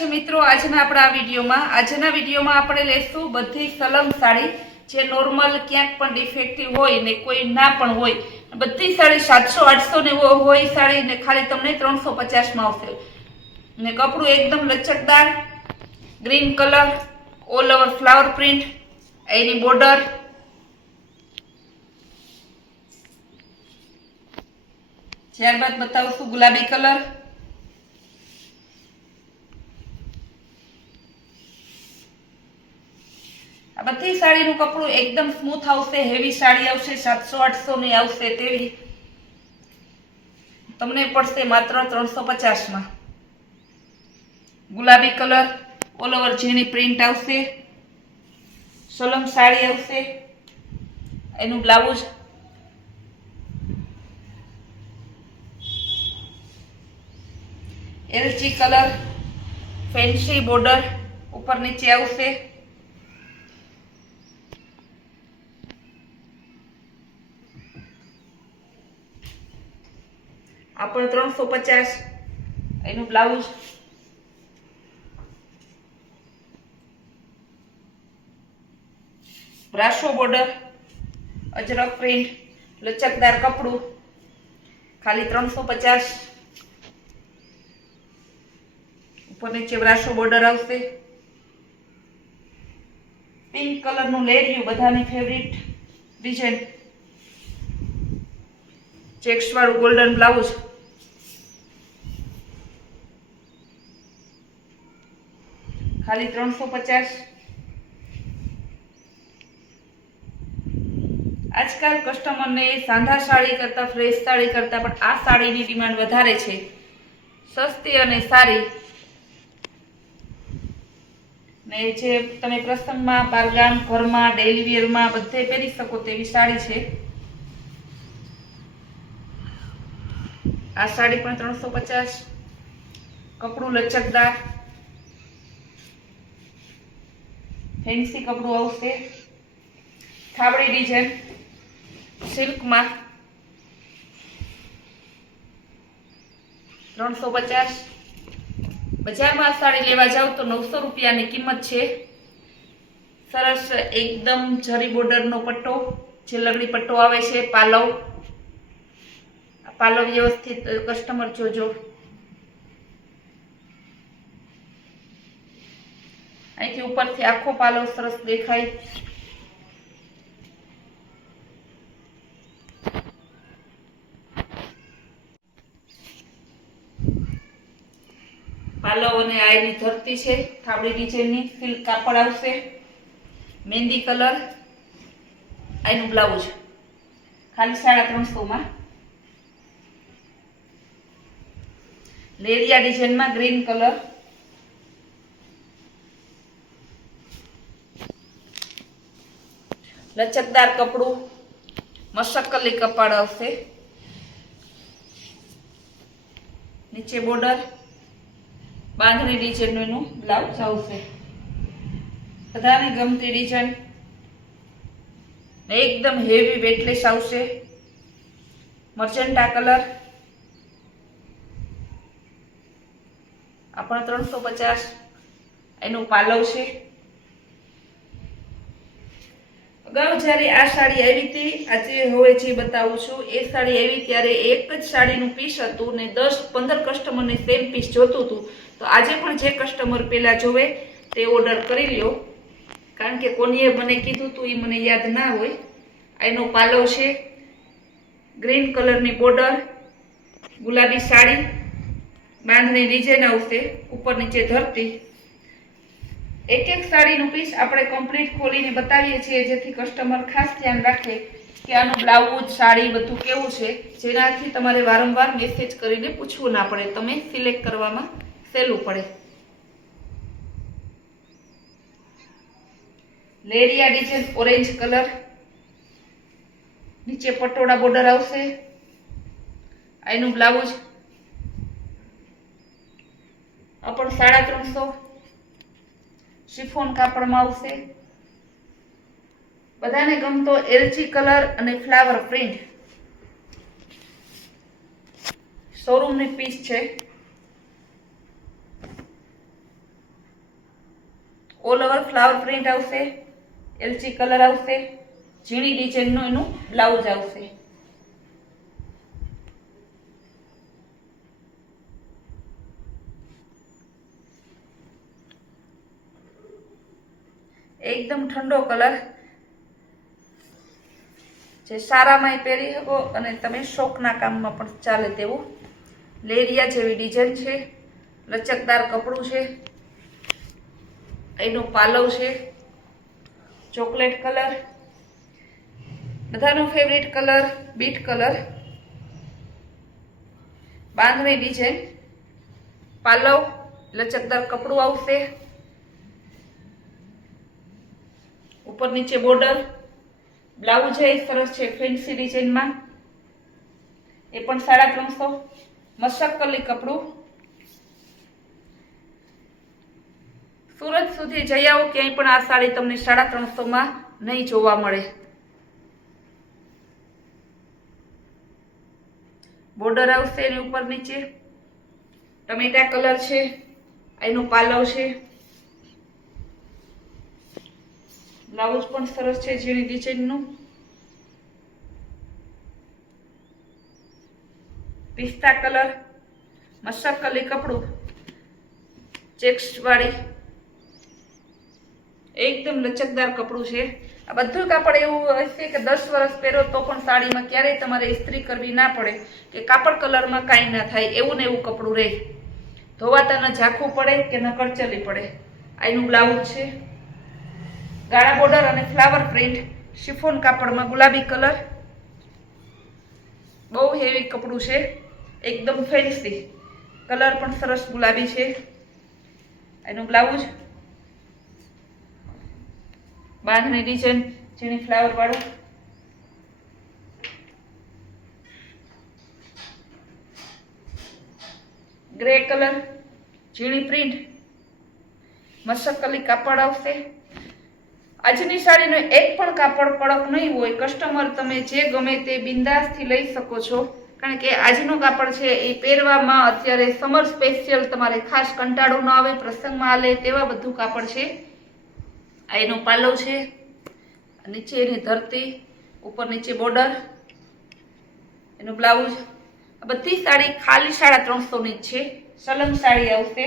છે મિત્રો આજના આપણા વિડીયોમાં આપણે લેશું બધી સલંગ સાડી જે નોર્મલ ક્યાંક પણ ડિફેક્ટિવ હોય ને કોઈ ના પણ હોય બધી સાડી 700-800 ને હોય સાડી ને ખાલી તમને 350 માં આવશે ને કપડું એકદમ લચકદાર green colour all over flower print એની બોર્ડર ત્યારબાદ બતાવશું ગુલાબી કલર આ બધી સાડીનું કપડું એકદમ સ્મૂથ આવશે હેવી સાડી આવશે 700-800 ની આવશે તેવી તમને પડશે માત્ર 350 માં ગુલાબી કલર ઓલ ઓવર ઝીણી પ્રિન્ટ આવશે સોલંગ સાડી આવશે એનું બ્લાઉઝ એલચી કલર ફેન્સી બોર્ડર ઉપર નીચે આવશે આ પણ 350 એનું બ્લાઉઝ બ્રાસો બોર્ડર અજરક પ્રિન્ટ લચકદાર કપડું ખાલી 350 ઉપર નીચે બ્રાસો બોર્ડર આવશે પિંક કલરનું લેરિયું બધાની ફેવરિટ ડિઝાઇન ચેક્સ વાળું ગોલ્ડન બ્લાઉઝ ખાલી 350 આજકાલ કસ્ટમરને સાંધા સાડી કરતા ફ્રેશ સાડી કરતા પણ આ સાડીની ડિમાન્ડ વધારે છે સસ્તી અને સારી ને જે તમે પ્રસંગમાં બારગામ ઘરમાં ડેઈલી વેરમાં બધે પહેરી શકો તેવી સાડી છે આ સાડી પણ 350 કપડું લચકદાર ફેન્સી કપડું આવશે થાબડી ડિઝાઇન સિલ્કમાં 350 બજારમાં સાડી લેવા જાવ તો 900 રૂપિયાની કિંમત છે સરસ એકદમ જરી બોર્ડરનો પટ્ટો જે લગડી પટ્ટો આવે છે પાલવ વ્યવસ્થિત કસ્ટમર જોજો અહીંથી ઉપરથી આખો પાલવ સરસ દેખાય પાલવ અને આયની ધરતી છે થાબડી ડિઝાઇનની સિલ્ક કાપડ આવશે મહેંદી કલર આયનું બ્લાઉઝ ખાલી 350 માં લેરિયા ડિઝાઇનમાં ગ્રીન કલર લચકદાર કપડું મશક્કલી કપાળ આવશે નીચે બોર્ડર બાંધણી ડિઝાઇનનું બ્લાઉઝ આવશે બધાને ગમતી ડિઝાઇન એકદમ હેવી વેટલેસ આવશે મર્જન્ટા કલર આ પણ 350 એનું પાલવ છે અગાઉ જ્યારે આ સાડી આવી હતી આજે હવે જે બતાવું છું એ સાડી આવી ત્યારે એક જ સાડીનું પીસ હતું ને 10-15 કસ્ટમરને સેમ પીસ જોતું હતું તો આજે પણ જે કસ્ટમર પહેલા જોવે તે ઓર્ડર કરી લ્યો કારણ કે કોનીએ મને કીધું હતું એ મને યાદ ના હોય એનો પાલવ છે ગ્રીન કલરની બોર્ડર ગુલાબી સાડી બાંધણી ડિઝાઇન આવશે ઉપર નીચે ધરતી એક સાડીનું પીસ આપણે કમ્પ્લીટ ખોલીને બતાવીએ છીએ જેથી કસ્ટમર ખાસ ધ્યાન રાખે કે આનું બ્લાઉઝ સાડી બધું કેવું છે જેનાથી તમારે વારંવાર મેસેજ કરીને પૂછવું ના પડે તમે સિલેક્ટ કરવામાં સહેલું પડે લેરિયા ડિઝાઇન ઓરેન્જ કલર નીચે પટોળા બોર્ડર આવશે આનું બ્લાઉઝ આ પણ 350 શિફોન કાપડમાં આવશે બધાને ગમતો એલચી કલર અને ફ્લાવર પ્રિન્ટ શોરૂમની પીસ છે ઓલ ઓવર ફ્લાવર પ્રિન્ટ આવશે, એલચી કલર આવશે, ઝીણી ડિઝાઇનનું એનું બ્લાઉઝ આવશે. એકદમ ઠંડો કલર, જે સારામાં પહેરી શકો અને તમે શોખના કામમાં પણ ચાલે તેવું લેરિયા જેવી ડિઝાઇન છે. લચકદાર કપડું છે. એનો પાલવ છે ચોકલેટ કલર, બધાનો ફેવરિટ કલર બીટ કલર. બાંધણી ડિઝાઇન, પાલવ, લચકદાર કપડું આવશે. ઉપર નીચે બોર્ડર, બ્લાઉઝ છે સરસ છે ફેન્સી ડિઝાઇનમાં, એ પણ 350. મશક્કલી કપડું. સુરત સુધી જઈ આવો, ક્યાંય પણ આ સાડી તમને 350 નહીં જોવા મળે. બોર્ડર આવશે એની ઉપર નીચે, ટમેટા કલર છે, એનું પાલવ છે. બ્લાઉઝ પણ સરસ છે ઝીણી ડિઝાઇનનું. પિસ્તા કલર, મશક્કલી કપડું, ચેક્સ વાળી, એકદમ લચકદાર કપડું છે. આ બધું કાપડ એવું હશે કે 10 વર્ષ પહેરો તો પણ સાડીમાં ક્યારેય તમારે ઇસ્ત્રી કરવી ના પડે કે કાપડ કલરમાં કાંઈ ના થાય, એવું ને એવું કપડું રહે. ધોવાતા ન ઝાંખું પડે કે ન કરચલી પડે. આનું બ્લાઉઝ છે, ગાળા બોર્ડર અને ફ્લાવર પ્રિન્ટ, શિફોન કાપડમાં ગુલાબી કલર. બહુ હેવી કપડું છે, એકદમ ફેન્સી કલર પણ સરસ ગુલાબી છે. એનું બ્લાઉઝ, બાંધણી ડિઝાઇન ઝીણી ફ્લાવર વાળું. ગ્રે કલર, ઝીણી પ્રિન્ટ, મશક્કલી કાપડ આવશે. આજની સાડીનો એક પણ કાપડ કડક નહીં હોય. કસ્ટમર તમે જે ગમે તે બિંદાસથી લઈ શકો છો, કારણ કે આજનું કાપડ છે એ પહેરવામાં અત્યારે સમર સ્પેશિયલ તમારે ખાસ કંટાળો ન આવે, પ્રસંગમાં આલે તેવા બધું કાપડ છે. આ એનો પાલવ છે, નીચે એની ધરતી, ઉપર નીચે બોર્ડર, એનું બ્લાઉઝ. આ બધી સાડી ખાલી 350 ની જ છે. સલંગ સાડી આવશે.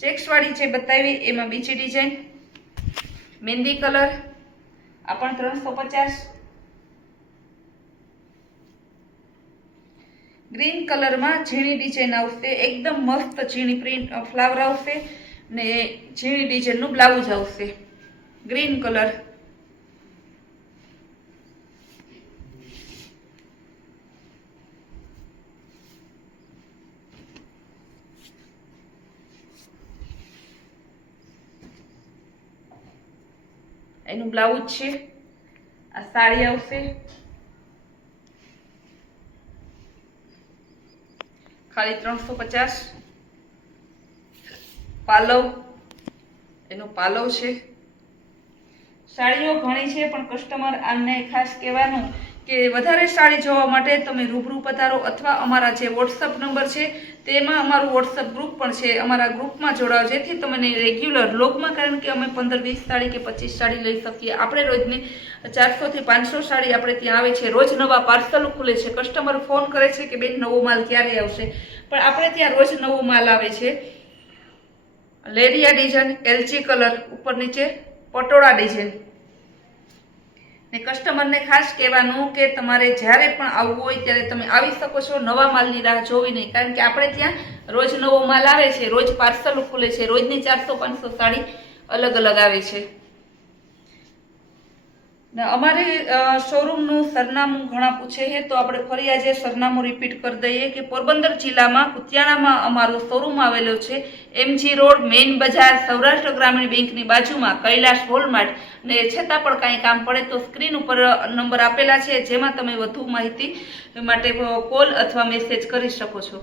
ચેક્સ વાળી જે બતાવી એમાં બીજી ડિઝાઇન, મહેંદી કલર, આ પણ 350. ગ્રીન કલરમાં ઝીણી ડિઝાઇન આવશે, એકદમ મસ્ત ઝીણી પ્રિન્ટ ફ્લાવર આવશે ને ઝીણી ડિઝાઇનનું બ્લાઉઝ આવશે. ગ્રીન કલર, એનું બ્લાઉઝ છે. આ સાડી આવશે ખાલી 350. પાલવ, એનો પાલવ છે. સાડીઓ ઘણી છે પણ કસ્ટમર આને ખાસ કહેવાનું કે વધારે સાડી જોવા માટે તમે રૂબરૂ પધારો અથવા અમારા જે વોટ્સઅપ નંબર છે તેમાં અમારું વોટ્સઅપ ગ્રુપ પણ છે, અમારા ગ્રુપમાં જોડાઓ, જેથી તમને રેગ્યુલર લોગમાં, કારણ કે અમે 15-20 સાડી કે 25 સાડી લઈ શકીએ. આપણે રોજની 400 થી 500 સાડી આપણે ત્યાં આવે છે. રોજ નવા પાર્સલ ખુલે છે. કસ્ટમર ફોન કરે છે કે બેન નવો માલ ક્યારે આવશે, પણ આપણે ત્યાં રોજ નવો માલ આવે છે. લેરિયા ડિઝાઇન, એલચી કલર, ઉપર નીચે પટોળા ડિઝાઇન. ને કસ્ટમરને ખાસ કહેવાનું કે તમારે જ્યારે પણ આવવું હોય ત્યારે તમે આવી શકો છો, નવા માલની રાહ જોવી નહીં, કારણ કે આપણે ત્યાં રોજ નવો માલ આવે છે, રોજ પાર્સલ ખુલે છે, રોજની 400-500 સાડી અલગ અલગ આવે છે. અમારે શોરૂમનું સરનામું ઘણા પૂછે છે, તો આપણે ફરી આજે સરનામું રિપીટ કરી દઈએ કે પોરબંદર જિલ્લામાં કુતિયાણામાં અમારો શોરૂમ આવેલો છે. MG રોડ, મેઇન બજાર, સૌરાષ્ટ્ર ગ્રામીણ બેંકની બાજુમાં કૈલાશ વોલમાર્ટ. ને છતાં પણ કાંઈ કામ પડે તો સ્ક્રીન ઉપર નંબર આપેલા છે, જેમાં તમે વધુ માહિતી માટે કોલ અથવા મેસેજ કરી શકો છો.